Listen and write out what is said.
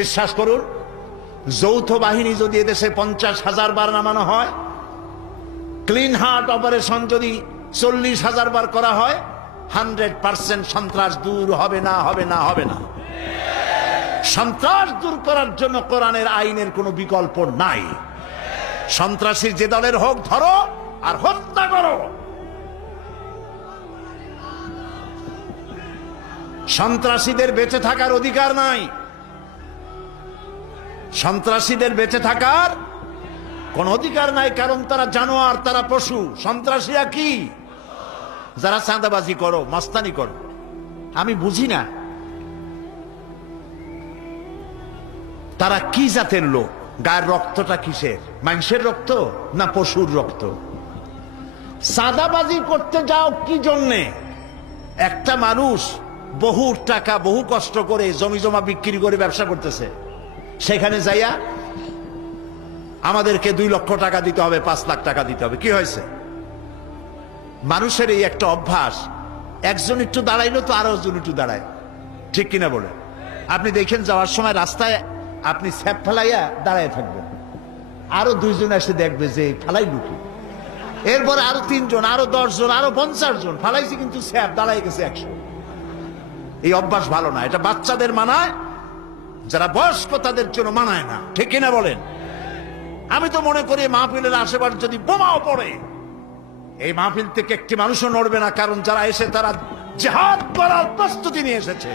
বিশ্বাস করুন, যৌথ বাহিনী যদি এদেশে 50,000 বার নামানো হয়, ক্লিন হার্ট অপারেশন যদি 40,000 বার করা হয়, 100% সন্ত্রাস দূর হবে না, হবে না, হবে না। সন্ত্রাস দূর করার জন্য কোরআনের আইনের কোনো বিকল্প নাই। সন্ত্রাসী যে দলের হোক ধরো আর হত্যা করো। সন্ত্রাসীদের বেঁচে থাকার অধিকার নাই। সন্ত্রাসীদের বেঁচে থাকার কোন অধিকার নাই, কারণ তারা জানোয়ার, তারা পশু। সন্ত্রাসীরা কি? যারা চাঁদাবাজি করো, মাস্তানি করো। আমি বুঝি না তারা কি জাতের লোক, গায়ের রক্তটা কিসের, মানুষের রক্ত না পশুর রক্ত? চাঁদাবাজি করতে যাও কি জন্যে? একটা মানুষ বহু টাকা বহু কষ্ট করে জমি জমা বিক্রি করে ব্যবসা করতেছে, সেখানে যাইয়া আমাদেরকে 2 লক্ষ টাকা দিতে হবে, 5 লাখ টাকা দিতে হবে। কি হয়েছে? মানুষের এই একটা অভ্যাস, একজন একটু দাঁড়াইলো তো আরো জন একটু দাঁড়ায়, ঠিক কিনা বলে? আপনি দেখেন যাওয়ার সময় রাস্তায় আপনি স্যাপ ফেলাইয়া দাঁড়ায় থাকবেন, আরো 2 জন এসে দেখবে যে ফেলাই লুকি, এরপরে আরো 3 জন, আরো 10 জন, আরো 50 জন ফালাইছে, কিন্তু স্যাপ দাঁড়াই গেছে 100। এই অভ্যাস ভালো না, এটা বাচ্চাদের মানায়, যারা বয়স্ক তাদের জন্য মানায় না, ঠিক কিনা বলেন? আমি তো মনে করি মাহফিলের আশেপাশে যদি বোমাও পড়ে, এই মাহফিল থেকে একটি মানুষও নড়বে না, কারণ যারা এসে তারা জিহাদ করার প্রস্তুতি নিয়ে এসেছে।